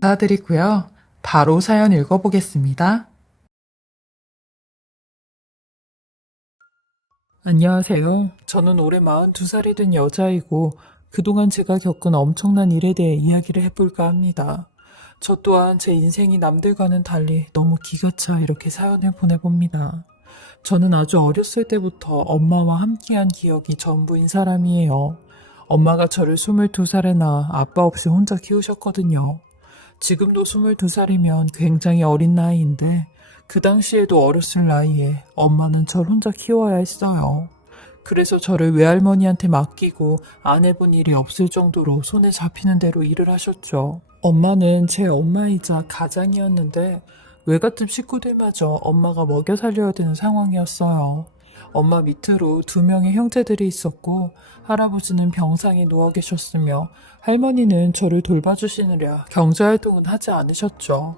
감사드리고요. 바로 사연 읽어보겠습니다. 안녕하세요. 저는 올해 42살이 된 여자이고 그동안 제가 겪은 엄청난 일에 대해 이야기를 해볼까 합니다. 저 또한 제 인생이 남들과는 달리 너무 기가 차 이렇게 사연을 보내봅니다. 저는 아주 어렸을 때부터 엄마와 함께한 기억이 전부인 사람이에요. 엄마가 저를 22살에 낳아 아빠 없이 혼자 키우셨거든요. 지금도 22살이면 굉장히 어린 나이인데 그 당시에도 어렸을 나이에 엄마는 절 혼자 키워야 했어요. 그래서 저를 외할머니한테 맡기고 안 해본 일이 없을 정도로 손에 잡히는 대로 일을 하셨죠. 엄마는 제 엄마이자 가장이었는데 외갓집 식구들마저 엄마가 먹여 살려야 되는 상황이었어요. 엄마 밑으로 2명의 형제들이 있었고 할아버지는 병상에 누워 계셨으며 할머니는 저를 돌봐주시느라 경제활동은 하지 않으셨죠.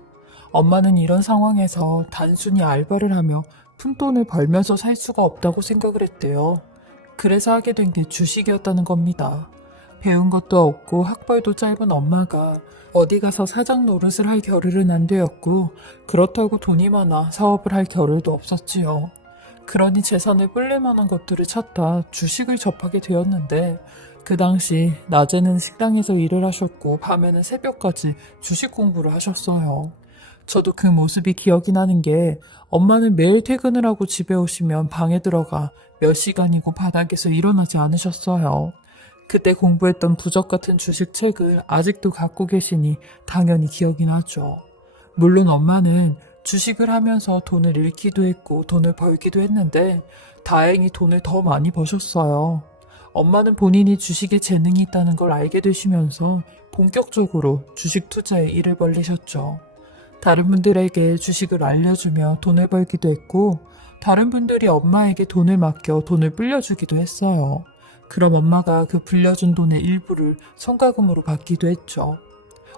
엄마는 이런 상황에서 단순히 알바를 하며 푼돈을 벌면서 살 수가 없다고 생각을 했대요. 그래서 하게 된 게 주식이었다는 겁니다. 배운 것도 없고 학벌도 짧은 엄마가 어디 가서 사장 노릇을 할 겨를은 안 되었고 그렇다고 돈이 많아 사업을 할 겨를도 없었지요. 그러니 재산을 불릴 만한 것들을 찾다 주식을 접하게 되었는데 그 당시 낮에는 식당에서 일을 하셨고 밤에는 새벽까지 주식 공부를 하셨어요. 저도 그 모습이 기억이 나는 게 엄마는 매일 퇴근을 하고 집에 오시면 방에 들어가 몇 시간이고 바닥에서 일어나지 않으셨어요. 그때 공부했던 부적 같은 주식 책을 아직도 갖고 계시니 당연히 기억이 나죠. 물론 엄마는 주식을 하면서 돈을 잃기도 했고 돈을 벌기도 했는데 다행히 돈을 더 많이 버셨어요. 엄마는 본인이 주식에 재능이 있다는 걸 알게 되시면서 본격적으로 주식 투자에 일을 벌리셨죠. 다른 분들에게 주식을 알려주며 돈을 벌기도 했고 다른 분들이 엄마에게 돈을 맡겨 돈을 불려주기도 했어요. 그럼 엄마가 그 불려준 돈의 일부를 성과금으로 받기도 했죠.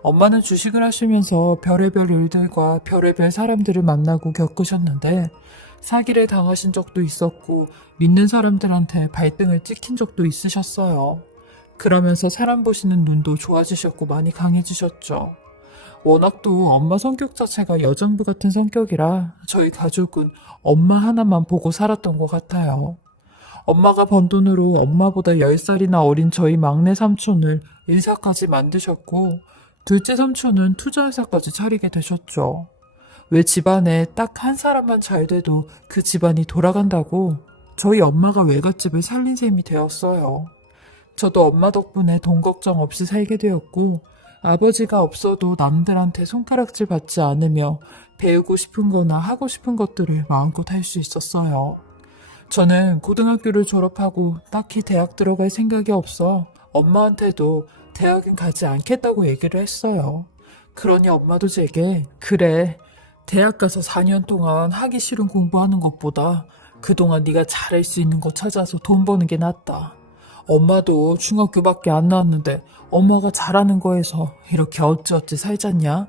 엄마는 주식을 하시면서 별의별 일들과 별의별 사람들을 만나고 겪으셨는데 사기를 당하신 적도 있었고 믿는 사람들한테 발등을 찍힌 적도 있으셨어요. 그러면서 사람 보시는 눈도 좋아지셨고 많이 강해지셨죠. 워낙 또 엄마 성격 자체가 여장부 같은 성격이라 저희 가족은 엄마 하나만 보고 살았던 것 같아요. 엄마가 번 돈으로 엄마보다 10살이나 어린 저희 막내 삼촌을 일사까지 만드셨고 둘째 삼촌은 투자회사까지 차리게 되셨죠. 왜 집안에 딱 한 사람만 잘 돼도 그 집안이 돌아간다고 저희 엄마가 외갓집을 살린 셈이 되었어요. 저도 엄마 덕분에 돈 걱정 없이 살게 되었고 아버지가 없어도 남들한테 손가락질 받지 않으며 배우고 싶은 거나 하고 싶은 것들을 마음껏 할 수 있었어요. 저는 고등학교를 졸업하고 딱히 대학 들어갈 생각이 없어 엄마한테도 대학은 가지 않겠다고 얘기를 했어요. 그러니 엄마도 제게 그래, 대학 가서 4년 동안 하기 싫은 공부하는 것보다 그동안 네가 잘할 수 있는 거 찾아서 돈 버는 게 낫다. 엄마도 중학교밖에 안 나왔는데 엄마가 잘하는 거에서 이렇게 어찌어찌 살잖냐?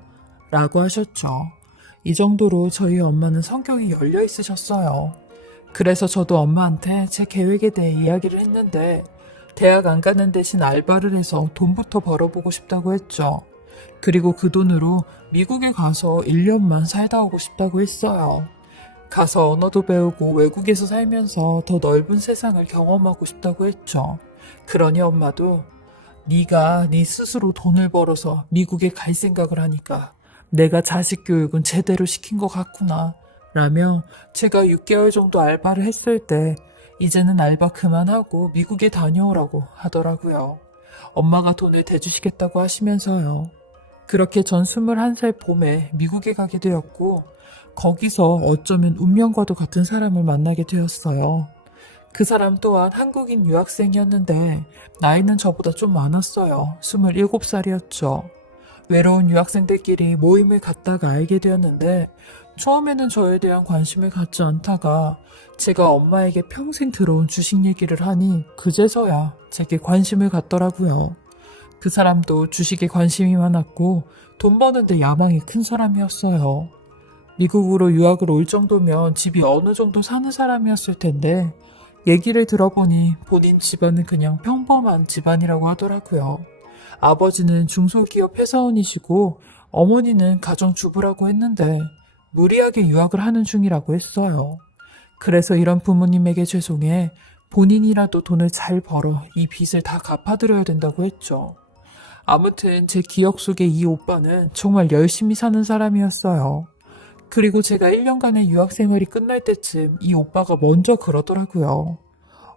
라고 하셨죠. 이 정도로 저희 엄마는 성격이 열려 있으셨어요. 그래서 저도 엄마한테 제 계획에 대해 이야기를 했는데 대학 안 가는 대신 알바를 해서 돈부터 벌어보고 싶다고 했죠. 그리고 그 돈으로 미국에 가서 1년만 살다 오고 싶다고 했어요. 가서 언어도 배우고 외국에서 살면서 더 넓은 세상을 경험하고 싶다고 했죠. 그러니 엄마도 네가 네 스스로 돈을 벌어서 미국에 갈 생각을 하니까 내가 자식 교육은 제대로 시킨 것 같구나 라며 제가 6개월 정도 알바를 했을 때 이제는 알바 그만하고 미국에 다녀오라고 하더라고요. 엄마가 돈을 대주시겠다고 하시면서요. 그렇게 전 21살 봄에 미국에 가게 되었고 거기서 어쩌면 운명과도 같은 사람을 만나게 되었어요. 그 사람 또한 한국인 유학생이었는데 나이는 저보다 좀 많았어요. 27살이었죠. 외로운 유학생들끼리 모임을 갖다가 알게 되었는데 처음에는 저에 대한 관심을 갖지 않다가 제가 엄마에게 평생 들어온 주식 얘기를 하니 그제서야 제게 관심을 갖더라고요. 그 사람도 주식에 관심이 많았고 돈 버는데 야망이 큰 사람이었어요. 미국으로 유학을 올 정도면 집이 어느 정도 사는 사람이었을 텐데 얘기를 들어보니 본인 집안은 그냥 평범한 집안이라고 하더라고요. 아버지는 중소기업 회사원이시고 어머니는 가정주부라고 했는데 무리하게 유학을 하는 중이라고 했어요. 그래서 이런 부모님에게 죄송해 본인이라도 돈을 잘 벌어 이 빚을 다 갚아드려야 된다고 했죠. 아무튼 제 기억 속에 이 오빠는 정말 열심히 사는 사람이었어요. 그리고 제가 1년간의 유학 생활이 끝날 때쯤 이 오빠가 먼저 그러더라고요.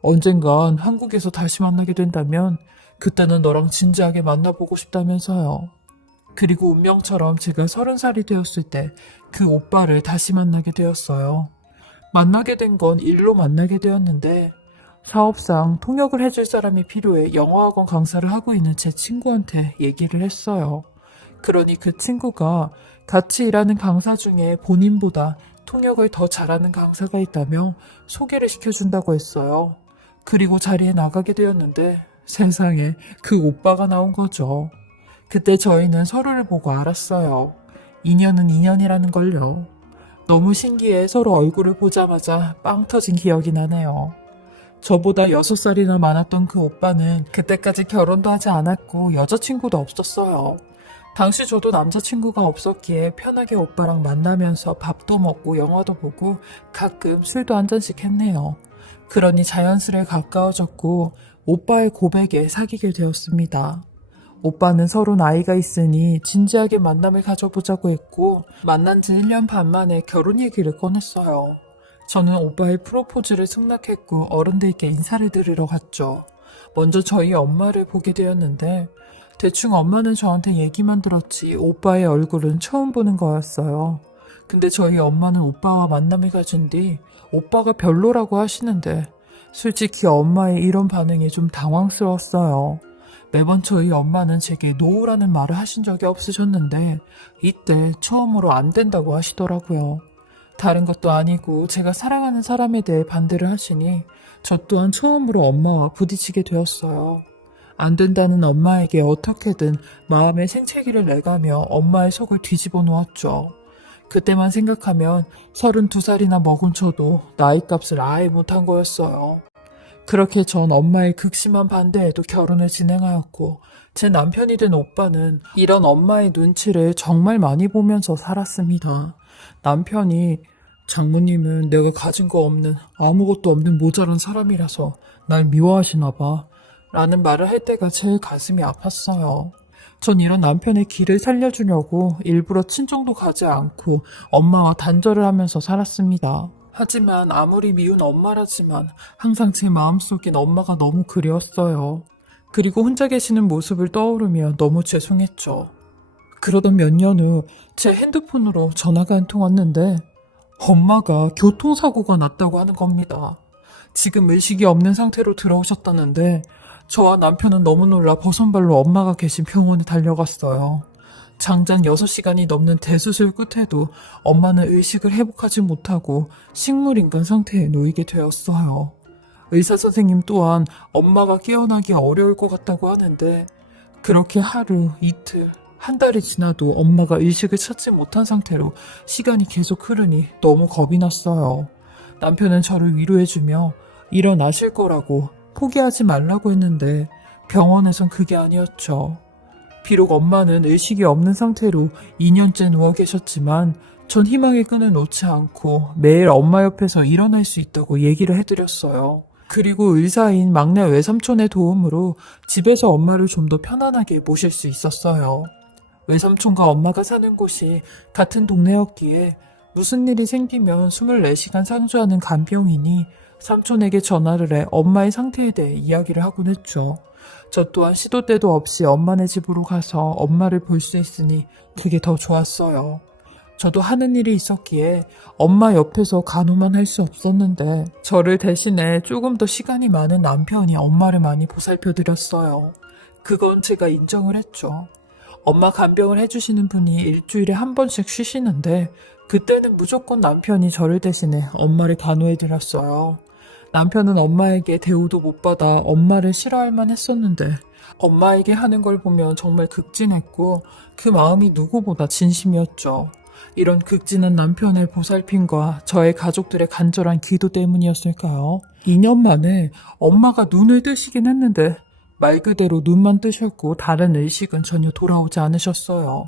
언젠간 한국에서 다시 만나게 된다면 그때는 너랑 진지하게 만나보고 싶다면서요. 그리고 운명처럼 제가 30살이 되었을 때 그 오빠를 다시 만나게 되었어요. 만나게 된 건 일로 만나게 되었는데 사업상 통역을 해줄 사람이 필요해 영어학원 강사를 하고 있는 제 친구한테 얘기를 했어요. 그러니 그 친구가 같이 일하는 강사 중에 본인보다 통역을 더 잘하는 강사가 있다며 소개를 시켜준다고 했어요. 그리고 자리에 나가게 되었는데 세상에 그 오빠가 나온 거죠. 그때 저희는 서로를 보고 알았어요. 인연은 인연이라는 걸요. 너무 신기해 서로 얼굴을 보자마자 빵 터진 기억이 나네요. 저보다 6살이나 많았던 그 오빠는 그때까지 결혼도 하지 않았고 여자친구도 없었어요. 당시 저도 남자친구가 없었기에 편하게 오빠랑 만나면서 밥도 먹고 영화도 보고 가끔 술도 한 잔씩 했네요. 그러니 자연스레 가까워졌고 오빠의 고백에 사귀게 되었습니다. 오빠는 서로 나이가 있으니 진지하게 만남을 가져보자고 했고 만난 지 1년 반 만에 결혼 얘기를 꺼냈어요. 저는 오빠의 프로포즈를 승낙했고 어른들께 인사를 드리러 갔죠. 먼저 저희 엄마를 보게 되었는데 대충 엄마는 저한테 얘기만 들었지 오빠의 얼굴은 처음 보는 거였어요. 근데 저희 엄마는 오빠와 만남을 가진 뒤 오빠가 별로라고 하시는데 솔직히 엄마의 이런 반응이 좀 당황스러웠어요. 매번 저희 엄마는 제게 노우라는 말을 하신 적이 없으셨는데 이때 처음으로 안 된다고 하시더라고요. 다른 것도 아니고 제가 사랑하는 사람에 대해 반대를 하시니 저 또한 처음으로 엄마와 부딪히게 되었어요. 안 된다는 엄마에게 어떻게든 마음의 생채기를 내가며 엄마의 속을 뒤집어 놓았죠. 그때만 생각하면 32살이나 먹은 저도 나이값을 아예 못한 거였어요. 그렇게 전 엄마의 극심한 반대에도 결혼을 진행하였고 제 남편이 된 오빠는 이런 엄마의 눈치를 정말 많이 보면서 살았습니다. 남편이 장모님은 내가 가진 거 없는 아무것도 없는 모자란 사람이라서 날 미워하시나 봐 라는 말을 할 때가 제일 가슴이 아팠어요. 전 이런 남편의 길을 살려주려고 일부러 친정도 가지 않고 엄마와 단절을 하면서 살았습니다. 하지만 아무리 미운 엄마라지만 항상 제 마음속엔 엄마가 너무 그리웠어요. 그리고 혼자 계시는 모습을 떠오르며 너무 죄송했죠. 그러던 몇 년 후 제 핸드폰으로 전화가 한 통 왔는데 엄마가 교통사고가 났다고 하는 겁니다. 지금 의식이 없는 상태로 들어오셨다는데 저와 남편은 너무 놀라 버선발로 엄마가 계신 병원에 달려갔어요. 장장 6시간이 넘는 대수술 끝에도 엄마는 의식을 회복하지 못하고 식물인간 상태에 놓이게 되었어요. 의사 선생님 또한 엄마가 깨어나기 어려울 것 같다고 하는데 그렇게 하루, 이틀, 한 달이 지나도 엄마가 의식을 찾지 못한 상태로 시간이 계속 흐르니 너무 겁이 났어요. 남편은 저를 위로해주며 일어나실 거라고 포기하지 말라고 했는데 병원에선 그게 아니었죠. 비록 엄마는 의식이 없는 상태로 2년째 누워 계셨지만 전 희망의 끈을 놓지 않고 매일 엄마 옆에서 일어날 수 있다고 얘기를 해드렸어요. 그리고 의사인 막내 외삼촌의 도움으로 집에서 엄마를 좀 더 편안하게 모실 수 있었어요. 외삼촌과 엄마가 사는 곳이 같은 동네였기에 무슨 일이 생기면 24시간 상주하는 간병인이 삼촌에게 전화를 해 엄마의 상태에 대해 이야기를 하곤 했죠. 저 또한 시도 때도 없이 엄마네 집으로 가서 엄마를 볼 수 있으니 그게 더 좋았어요. 저도 하는 일이 있었기에 엄마 옆에서 간호만 할 수 없었는데 저를 대신해 조금 더 시간이 많은 남편이 엄마를 많이 보살펴드렸어요. 그건 제가 인정을 했죠. 엄마 간병을 해주시는 분이 일주일에 한 번씩 쉬시는데 그때는 무조건 남편이 저를 대신해 엄마를 간호해드렸어요. 남편은 엄마에게 대우도 못 받아 엄마를 싫어할 만 했었는데 엄마에게 하는 걸 보면 정말 극진했고 그 마음이 누구보다 진심이었죠. 이런 극진한 남편의 보살핌과 저의 가족들의 간절한 기도 때문이었을까요? 2년 만에 엄마가 눈을 뜨시긴 했는데 말 그대로 눈만 뜨셨고 다른 의식은 전혀 돌아오지 않으셨어요.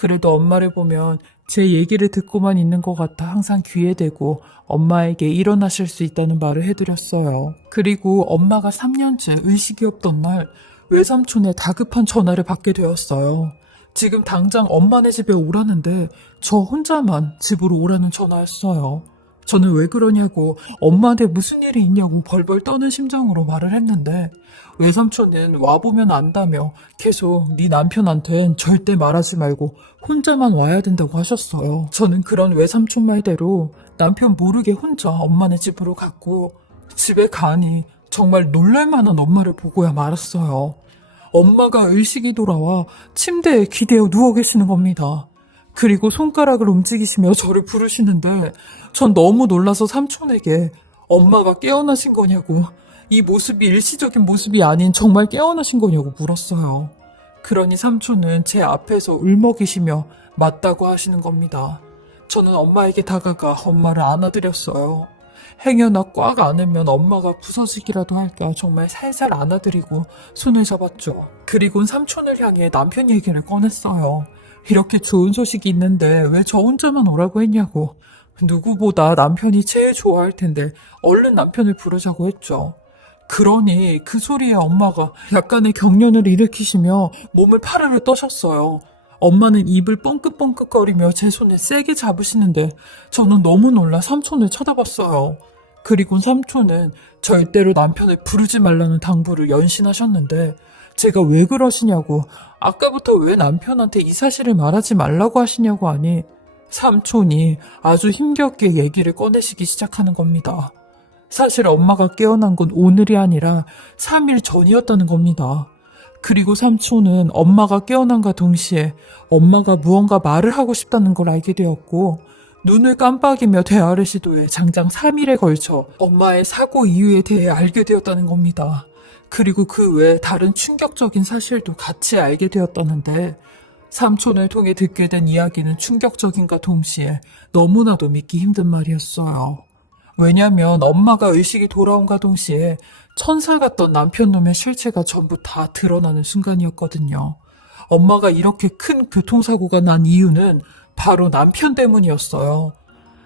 그래도 엄마를 보면 제 얘기를 듣고만 있는 것 같아 항상 귀에 대고 엄마에게 일어나실 수 있다는 말을 해드렸어요. 그리고 엄마가 3년째 의식이 없던 날 외삼촌의 다급한 전화를 받게 되었어요. 지금 당장 엄마네 집에 오라는데 저 혼자만 집으로 오라는 전화였어요. 저는 왜 그러냐고 엄마한테 무슨 일이 있냐고 벌벌 떠는 심정으로 말을 했는데 외삼촌은 와보면 안다며 계속 네 남편한텐 절대 말하지 말고 혼자만 와야 된다고 하셨어요. 저는 그런 외삼촌 말대로 남편 모르게 혼자 엄마네 집으로 갔고 집에 가니 정말 놀랄만한 엄마를 보고야 말았어요. 엄마가 의식이 돌아와 침대에 기대어 누워 계시는 겁니다. 그리고 손가락을 움직이시며 저를 부르시는데 전 너무 놀라서 삼촌에게 엄마가 깨어나신 거냐고 이 모습이 일시적인 모습이 아닌 정말 깨어나신 거냐고 물었어요. 그러니 삼촌은 제 앞에서 울먹이시며 맞다고 하시는 겁니다. 저는 엄마에게 다가가 엄마를 안아드렸어요. 행여나 꽉 안으면 엄마가 부서지기라도 할까 정말 살살 안아드리고 손을 잡았죠. 그리곤 삼촌을 향해 남편 얘기를 꺼냈어요. 이렇게 좋은 소식이 있는데 왜 저 혼자만 오라고 했냐고. 누구보다 남편이 제일 좋아할 텐데 얼른 남편을 부르자고 했죠. 그러니 그 소리에 엄마가 약간의 경련을 일으키시며 몸을 파르르 떠셨어요. 엄마는 입을 뻥긋뻥긋거리며 제 손을 세게 잡으시는데 저는 너무 놀라 삼촌을 쳐다봤어요. 그리고 삼촌은 절대로 남편을 부르지 말라는 당부를 연신하셨는데 제가 왜 그러시냐고 아까부터 왜 남편한테 이 사실을 말하지 말라고 하시냐고 하니 삼촌이 아주 힘겹게 얘기를 꺼내시기 시작하는 겁니다. 사실 엄마가 깨어난 건 오늘이 아니라 3일 전이었다는 겁니다. 그리고 삼촌은 엄마가 깨어난과 동시에 엄마가 무언가 말을 하고 싶다는 걸 알게 되었고 눈을 깜빡이며 대화를 시도해 장장 3일에 걸쳐 엄마의 사고 이유에 대해 알게 되었다는 겁니다. 그리고 그 외에 다른 충격적인 사실도 같이 알게 되었다는데 삼촌을 통해 듣게 된 이야기는 충격적인과 동시에 너무나도 믿기 힘든 말이었어요. 왜냐면 엄마가 의식이 돌아온과 동시에 천사 같던 남편놈의 실체가 전부 다 드러나는 순간이었거든요. 엄마가 이렇게 큰 교통사고가 난 이유는 바로 남편 때문이었어요.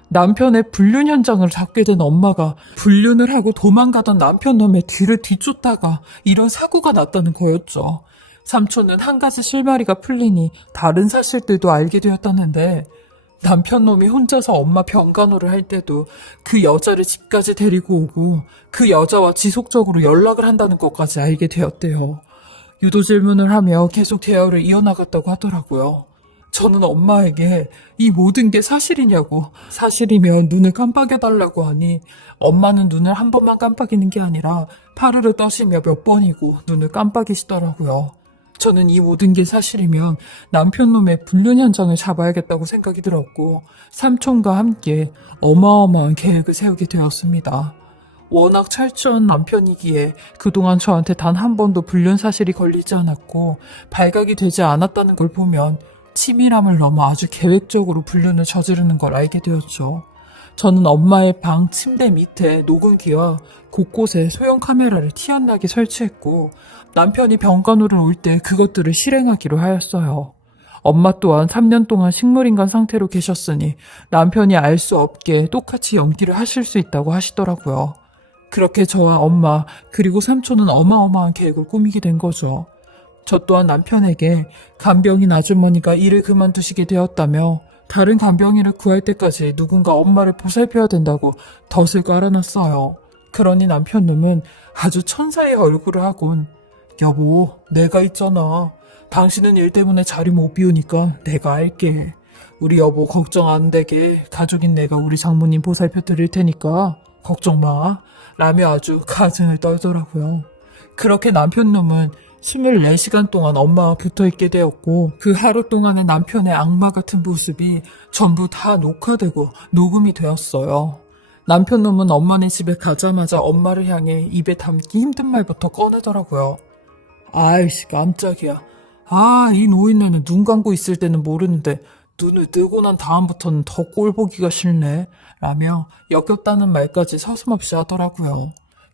남편의 불륜 현장을 잡게 된 엄마가 불륜을 하고 도망가던 남편놈의 뒤를 뒤쫓다가 이런 사고가 났다는 거였죠. 삼촌은 한 가지 실마리가 풀리니 다른 사실들도 알게 되었다는데 남편놈이 혼자서 엄마 병간호를 할 때도 그 여자를 집까지 데리고 오고 그 여자와 지속적으로 연락을 한다는 것까지 알게 되었대요. 유도 질문을 하며 계속 대화를 이어나갔다고 하더라고요. 저는 엄마에게 이 모든 게 사실이냐고 사실이면 눈을 깜빡여달라고 하니 엄마는 눈을 한 번만 깜빡이는 게 아니라 파르르 떠시며 몇 번이고 눈을 깜빡이시더라고요. 저는 이 모든 게 사실이면 남편놈의 불륜 현장을 잡아야겠다고 생각이 들었고 삼촌과 함께 어마어마한 계획을 세우게 되었습니다. 워낙 철저한 남편이기에 그동안 저한테 단 한 번도 불륜 사실이 걸리지 않았고 발각이 되지 않았다는 걸 보면 치밀함을 넘어 아주 계획적으로 불륜을 저지르는 걸 알게 되었죠. 저는 엄마의 방 침대 밑에 녹음기와 곳곳에 소형 카메라를 티안나게 설치했고 남편이 병간호를 올 때 그것들을 실행하기로 하였어요. 엄마 또한 3년 동안 식물인간 상태로 계셨으니 남편이 알 수 없게 똑같이 연기를 하실 수 있다고 하시더라고요. 그렇게 저와 엄마 그리고 삼촌은 어마어마한 계획을 꾸미게 된 거죠. 저 또한 남편에게 간병인 아주머니가 일을 그만두시게 되었다며 다른 간병인을 구할 때까지 누군가 엄마를 보살펴야 된다고 덫을 깔아놨어요. 그러니 남편놈은 아주 천사의 얼굴을 하곤 여보, 내가 있잖아. 당신은 일 때문에 자리 못 비우니까 내가 할게. 우리 여보 걱정 안 되게 가족인 내가 우리 장모님 보살펴 드릴 테니까 걱정 마. 라며 아주 가증을 떨더라고요. 그렇게 남편놈은 24시간 동안 엄마와 붙어있게 되었고 그 하루 동안의 남편의 악마 같은 모습이 전부 다 녹화되고 녹음이 되었어요. 남편놈은 엄마네 집에 가자마자 엄마를 향해 입에 담기 힘든 말부터 꺼내더라고요. 아이씨 깜짝이야. 이 노인네는 눈 감고 있을 때는 모르는데 눈을 뜨고 난 다음부터는 더 꼴보기가 싫네. 라며 역겹다는 말까지 서슴없이 하더라고요.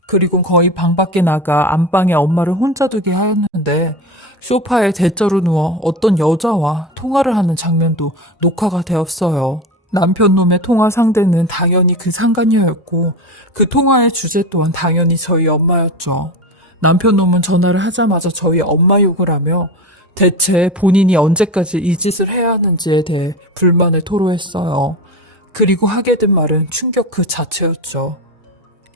그리고 거의 방 밖에 나가 안방에 엄마를 혼자 두게 하였는데 소파에 대자로 누워 어떤 여자와 통화를 하는 장면도 녹화가 되었어요. 남편 놈의 통화 상대는 당연히 그 상간녀였고 그 통화의 주제 또한 당연히 저희 엄마였죠. 남편 놈은 전화를 하자마자 저희 엄마 욕을 하며 대체 본인이 언제까지 이 짓을 해야 하는지에 대해 불만을 토로했어요. 그리고 하게 된 말은 충격 그 자체였죠.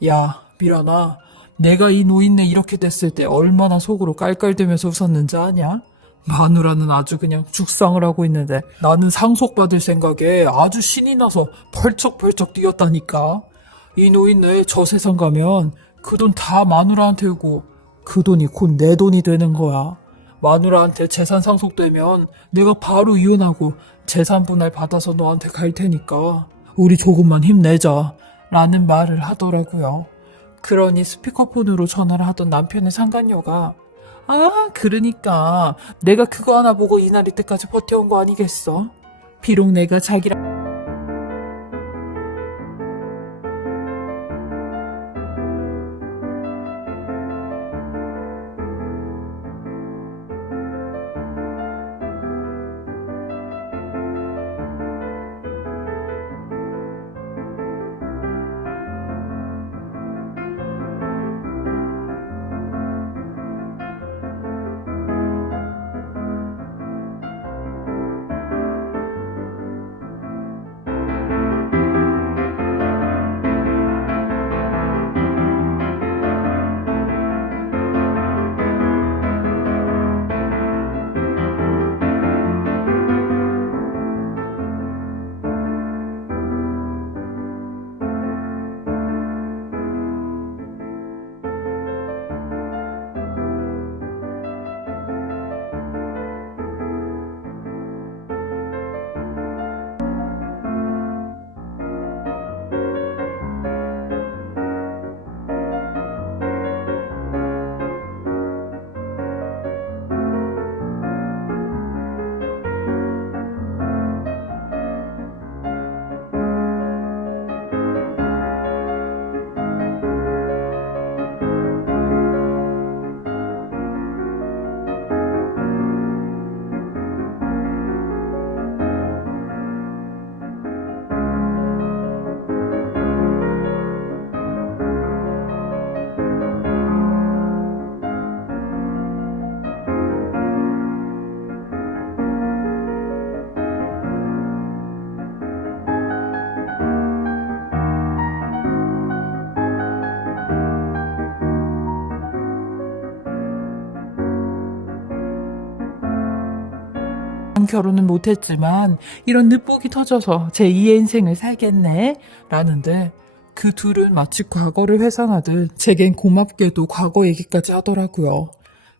야, 미란아, 내가 이 노인네 이렇게 됐을 때 얼마나 속으로 깔깔대면서 웃었는지 아냐? 마누라는 아주 그냥 죽상을 하고 있는데 나는 상속받을 생각에 아주 신이 나서 펄쩍펄쩍 뛰었다니까. 이 노인네 저 세상 가면 그 돈 다 마누라한테 오고 그 돈이 곧 내 돈이 되는 거야. 마누라한테 재산 상속되면 내가 바로 이혼하고 재산 분할 받아서 너한테 갈 테니까 우리 조금만 힘내자 라는 말을 하더라고요. 그러니 스피커폰으로 전화를 하던 남편의 상간녀가 그러니까 내가 그거 하나 보고 이날 이때까지 버텨온 거 아니겠어? 비록 내가 자기랑 결혼은 못했지만 이런 늦복이 터져서 제2의 인생을 살겠네 라는데 그 둘은 마치 과거를 회상하듯 제겐 고맙게도 과거 얘기까지 하더라고요.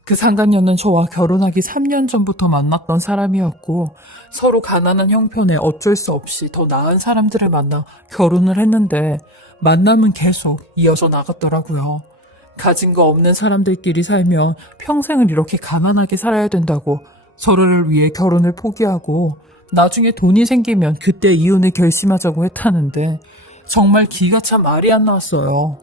그 상간녀는 저와 결혼하기 3년 전부터 만났던 사람이었고 서로 가난한 형편에 어쩔 수 없이 더 나은 사람들을 만나 결혼을 했는데 만남은 계속 이어져 나갔더라고요. 가진 거 없는 사람들끼리 살면 평생을 이렇게 가난하게 살아야 된다고 서로를 위해 결혼을 포기하고 나중에 돈이 생기면 그때 이혼을 결심하자고 했다는데 정말 기가 참 말이 안 나왔어요.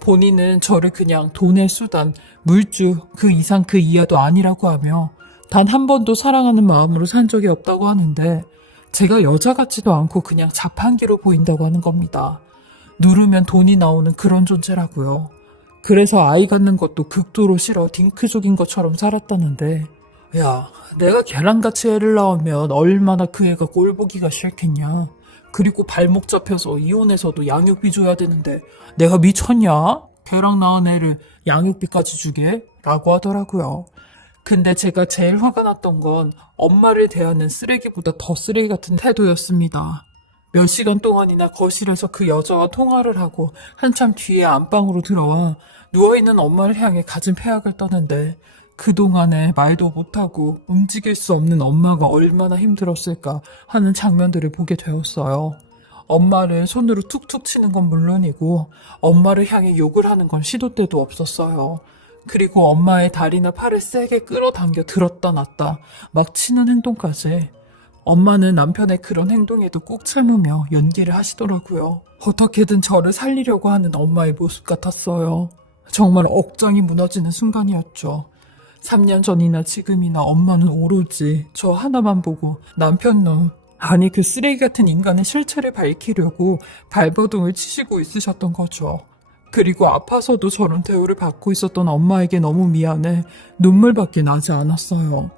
본인은 저를 그냥 돈의 수단, 물주, 그 이상 그 이하도 아니라고 하며 단 한 번도 사랑하는 마음으로 산 적이 없다고 하는데 제가 여자 같지도 않고 그냥 자판기로 보인다고 하는 겁니다. 누르면 돈이 나오는 그런 존재라고요. 그래서 아이 갖는 것도 극도로 싫어 딩크족인 것처럼 살았다는데 야, 내가 걔랑같이 애를 낳으면 얼마나 그 애가 꼴보기가 싫겠냐. 그리고 발목 잡혀서 이혼해서도 양육비 줘야 되는데 내가 미쳤냐? 걔랑 낳은 애를 양육비까지 주게? 라고 하더라고요. 근데 제가 제일 화가 났던 건 엄마를 대하는 쓰레기보다 더 쓰레기 같은 태도였습니다. 몇 시간 동안이나 거실에서 그 여자와 통화를 하고 한참 뒤에 안방으로 들어와 누워있는 엄마를 향해 갖은 패악을 떠는데 그동안에 말도 못하고 움직일 수 없는 엄마가 얼마나 힘들었을까 하는 장면들을 보게 되었어요. 엄마를 손으로 툭툭 치는 건 물론이고 엄마를 향해 욕을 하는 건 시도 때도 없었어요. 그리고 엄마의 다리나 팔을 세게 끌어당겨 들었다 놨다 막 치는 행동까지. 엄마는 남편의 그런 행동에도 꼭 참으며 연기를 하시더라고요. 어떻게든 저를 살리려고 하는 엄마의 모습 같았어요. 정말 억장이 무너지는 순간이었죠. 3년 전이나 지금이나 엄마는 오로지 저 하나만 보고 남편놈, 아니 그 쓰레기 같은 인간의 실체를 밝히려고 발버둥을 치시고 있으셨던 거죠. 그리고 아파서도 저런 대우를 받고 있었던 엄마에게 너무 미안해 눈물밖에 나지 않았어요.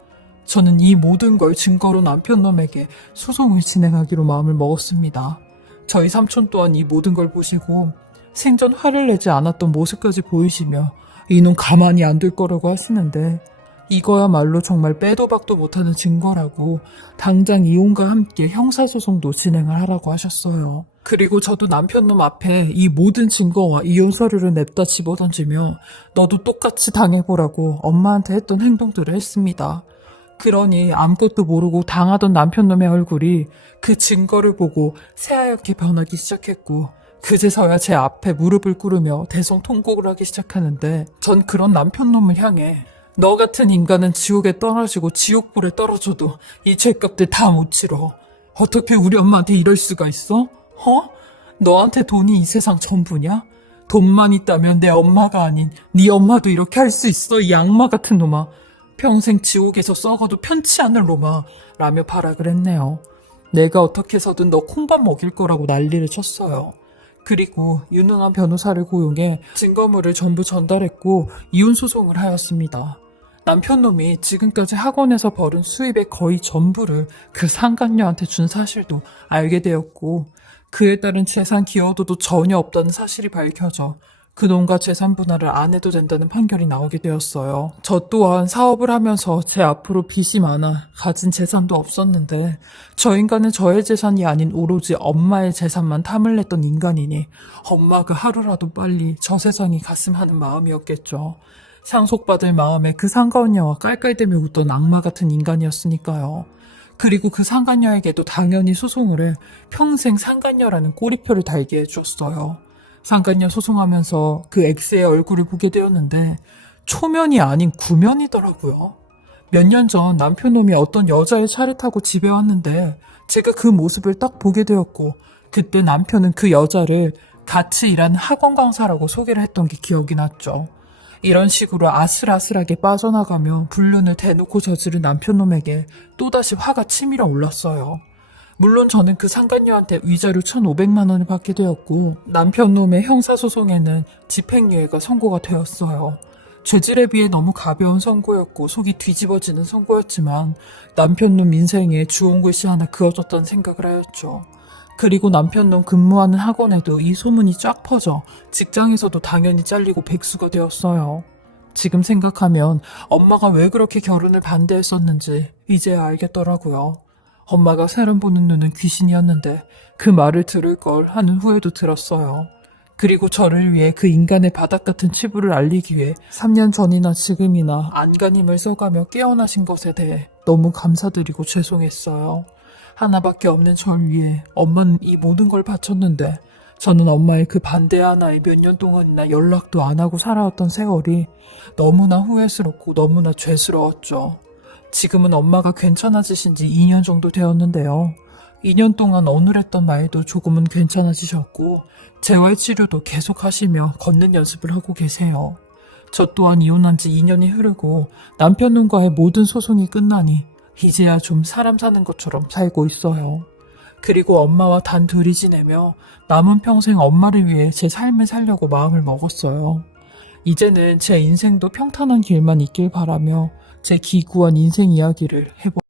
저는 이 모든 걸 증거로 남편놈에게 소송을 진행하기로 마음을 먹었습니다. 저희 삼촌 또한 이 모든 걸 보시고 생전 화를 내지 않았던 모습까지 보이시며 이놈 가만히 안 둘 거라고 하시는데 이거야말로 정말 빼도 박도 못하는 증거라고 당장 이혼과 함께 형사소송도 진행을 하라고 하셨어요. 그리고 저도 남편놈 앞에 이 모든 증거와 이혼 서류를 냅다 집어던지며 너도 똑같이 당해보라고 엄마한테 했던 행동들을 했습니다. 그러니 아무것도 모르고 당하던 남편놈의 얼굴이 그 증거를 보고 새하얗게 변하기 시작했고 그제서야 제 앞에 무릎을 꿇으며 대성통곡을 하기 시작하는데 전 그런 남편놈을 향해 너 같은 인간은 지옥에 떨어지고 지옥불에 떨어져도 이 죄값들 다 못 치러. 어떻게 우리 엄마한테 이럴 수가 있어? 너한테 돈이 이 세상 전부냐? 돈만 있다면 내 엄마가 아닌 네 엄마도 이렇게 할 수 있어 이 악마 같은 놈아. 평생 지옥에서 썩어도 편치 않을 놈아 라며 발악을 했네요. 내가 어떻게 해서든 너 콩밥 먹일 거라고 난리를 쳤어요. 그리고 유능한 변호사를 고용해 증거물을 전부 전달했고 이혼소송을 하였습니다. 남편놈이 지금까지 학원에서 벌은 수입의 거의 전부를 그 상간녀한테 준 사실도 알게 되었고 그에 따른 재산 기여도도 전혀 없다는 사실이 밝혀져 그놈과 재산 분할을 안 해도 된다는 판결이 나오게 되었어요. 저 또한 사업을 하면서 제 앞으로 빚이 많아 가진 재산도 없었는데 저 인간은 저의 재산이 아닌 오로지 엄마의 재산만 탐을 냈던 인간이니 엄마가 하루라도 빨리 저 세상이 갔으면 하는 마음이었겠죠. 상속받을 마음에 그 상간녀와 깔깔대며 웃던 악마 같은 인간이었으니까요. 그리고 그 상간녀에게도 당연히 소송을 해 평생 상간녀라는 꼬리표를 달게 해주었어요. 상간녀 소송하면서 그 X의 얼굴을 보게 되었는데 초면이 아닌 구면이더라고요. 몇 년 전 남편놈이 어떤 여자의 차를 타고 집에 왔는데 제가 그 모습을 딱 보게 되었고 그때 남편은 그 여자를 같이 일하는 학원 강사라고 소개를 했던 게 기억이 났죠. 이런 식으로 아슬아슬하게 빠져나가며 불륜을 대놓고 저지른 남편놈에게 또다시 화가 치밀어 올랐어요. 물론 저는 그 상간녀한테 위자료 1,500만 원을 받게 되었고 남편놈의 형사소송에는 집행유예가 선고가 되었어요. 죄질에 비해 너무 가벼운 선고였고 속이 뒤집어지는 선고였지만 남편놈 인생에 주홍 글씨 하나 그어졌다는 생각을 하였죠. 그리고 남편놈 근무하는 학원에도 이 소문이 쫙 퍼져 직장에서도 당연히 잘리고 백수가 되었어요. 지금 생각하면 엄마가 왜 그렇게 결혼을 반대했었는지 이제야 알겠더라고요. 엄마가 사람 보는 눈은 귀신이었는데 그 말을 들을 걸 하는 후회도 들었어요. 그리고 저를 위해 그 인간의 바닥 같은 치부를 알리기 위해 3년 전이나 지금이나 안간힘을 써가며 깨어나신 것에 대해 너무 감사드리고 죄송했어요. 하나밖에 없는 절 위해 엄마는 이 모든 걸 바쳤는데 저는 엄마의 그 반대 하나에 몇 년 동안이나 연락도 안 하고 살아왔던 세월이 너무나 후회스럽고 너무나 죄스러웠죠. 지금은 엄마가 괜찮아지신 지 2년 정도 되었는데요. 2년 동안 어눌했던 말도 조금은 괜찮아지셨고 재활치료도 계속 하시며 걷는 연습을 하고 계세요. 저 또한 이혼한 지 2년이 흐르고 남편과의 모든 소송이 끝나니 이제야 좀 사람 사는 것처럼 살고 있어요. 그리고 엄마와 단 둘이 지내며 남은 평생 엄마를 위해 제 삶을 살려고 마음을 먹었어요. 이제는 제 인생도 평탄한 길만 있길 바라며 제 기구한 인생 이야기를 해보